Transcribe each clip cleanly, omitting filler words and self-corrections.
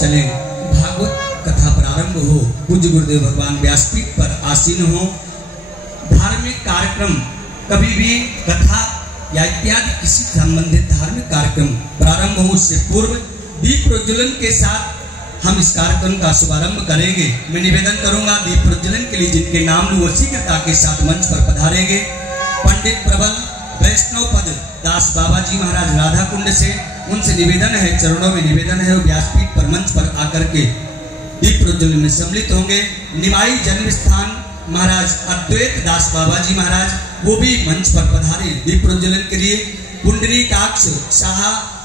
चले भागवत कथा प्रारंभ हो। पूज्य गुरुदेव भगवान व्यासपीठ पर आसीन हो। धार्मिक कार्यक्रम कभी भी कथा या इत्यादि किसी संबंधित धार्मिक कार्यक्रम प्रारंभ हो उससे पूर्व दीप प्रज्वलन के साथ हम इस कार्यक्रम का शुभारंभ करेंगे। मैं निवेदन करूंगा दीप प्रज्वलन के लिए जिनके नाम लूं शीघ्रता के साथ मंच पर पधारेंगे। पंडित प्रबल वैष्णव पद दास बाबा जी महाराज राधा कुंड से, उनसे निवेदन है, चरणों में निवेदन है, व्यासपीठ पर मंच पर आकर के दीप प्रज्वलन में सम्मिलित होंगे। निमाई जन्म स्थान महाराज अद्वैत दास बाबा जी महाराज वो भी मंच पर पधारे दीप प्रज्वलन के लिए। पुंडरीकाक्ष शाह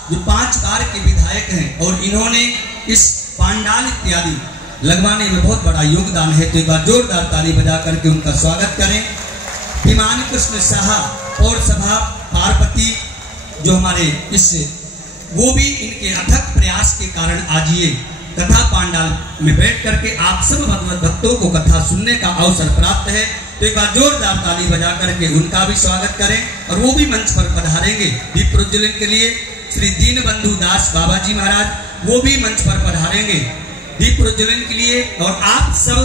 जो 5 बार के विधायक हैं और इन्होंने इस पांडाल इत्यादि लगवाने में बहुत बड़ा योगदान है, तो एक बार जोरदार ताली बजा करके उनका स्वागत करें। विमान कृष्ण शाह और सभा पार्वती जो हमारे इस वो भी इनके अथक प्रयास के कारण आज ये कथा पांडाल में बैठ करके आप सब भगवत भक्तों को कथा सुनने का अवसर प्राप्त है, तो एक बार जोरदार ताली बजा करके उनका भी स्वागत करें और वो भी मंच पर पधारेंगे दीप प्रज्वलन के लिए। श्री दीनबंधु दास बाबा जी महाराज वो भी मंच पर पधारेंगे दीप प्रज्वलन के लिए। और आप सब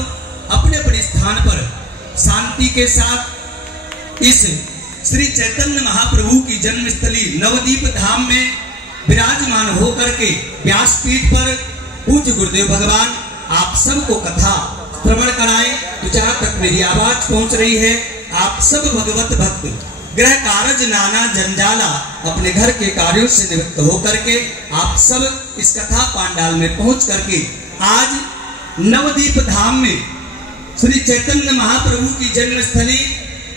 अपने अपने स्थान पर शांति के साथ इस श्री चैतन्य महाप्रभु की जन्मस्थली नवदीप धाम में विराजमान होकर के व्यासपीठ पर पूज्य गुरुदेव भगवान आप सबको कथा श्रवण कराएं। तो जहां तक मेरी आवाज पहुंच रही है, आप सब भगवत भक्त गृह कारज नाना जंजाला अपने घर के कार्यों से निवृत्त होकर के आप सब इस कथा पांडाल में पहुंच करके आज नवदीप धाम में श्री चैतन्य महाप्रभु की जन्मस्थली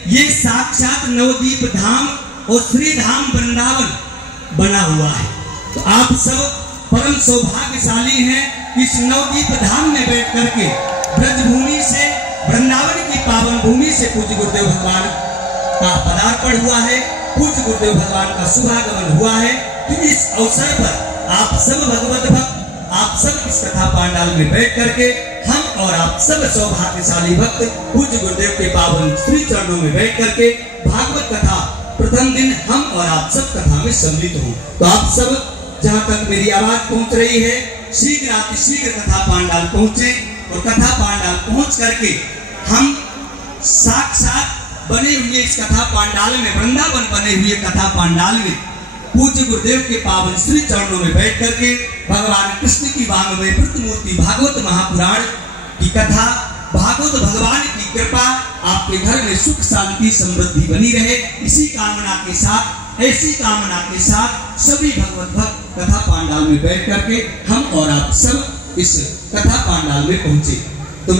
ये साक्षात नवदीप धाम और श्री धाम वृंदावन बना हुआ है। तो आप सब परम सौभाग्यशाली हैं इस नवदीप धाम में बैठ करके ब्रजभूमि से वृंदावन की पावन भूमि से पूज्य गुरुदेव भगवान का पदार्पण हुआ है, पूज्य गुरुदेव भगवान का शुभागमन हुआ है। तो इस अवसर पर आप सब भगवत भक्त आप सब इस कथा पांडाल में बैठ करके हम और आप सब सौभाग्यशाली भक्त पूज्य गुरुदेव के पावन श्री चरणों में बैठ करके भागवत कथा प्रथम दिन हम और आप सब कथा में सम्मिलित हों। तो आप सब जहां तक मेरी आवाज पहुंच रही है शीघ्र अतिशीघ्र कथा पांडाल पहुंचे और कथा पांडाल पहुंच करके हम साक्षात बने हुए इस कथा पांडाल में वृंदावन बने हुए कथा पांडाल में पूज्य गुरुदेव के पावन श्री चरणों में बैठ करके भगवान कृष्ण की वाङ्मय प्रतिमूर्ति भागवत महापुराण की कथा भागवत भगवान की कृपा आपके घर में सुख शांति समृद्धि बनी रहे, इसी कामना के साथ ऐसी कामना के साथ सभी भगवत भक्त कथा पांडाल में बैठ करके हम और आप सब इस कथा पांडाल में पहुंचे। तो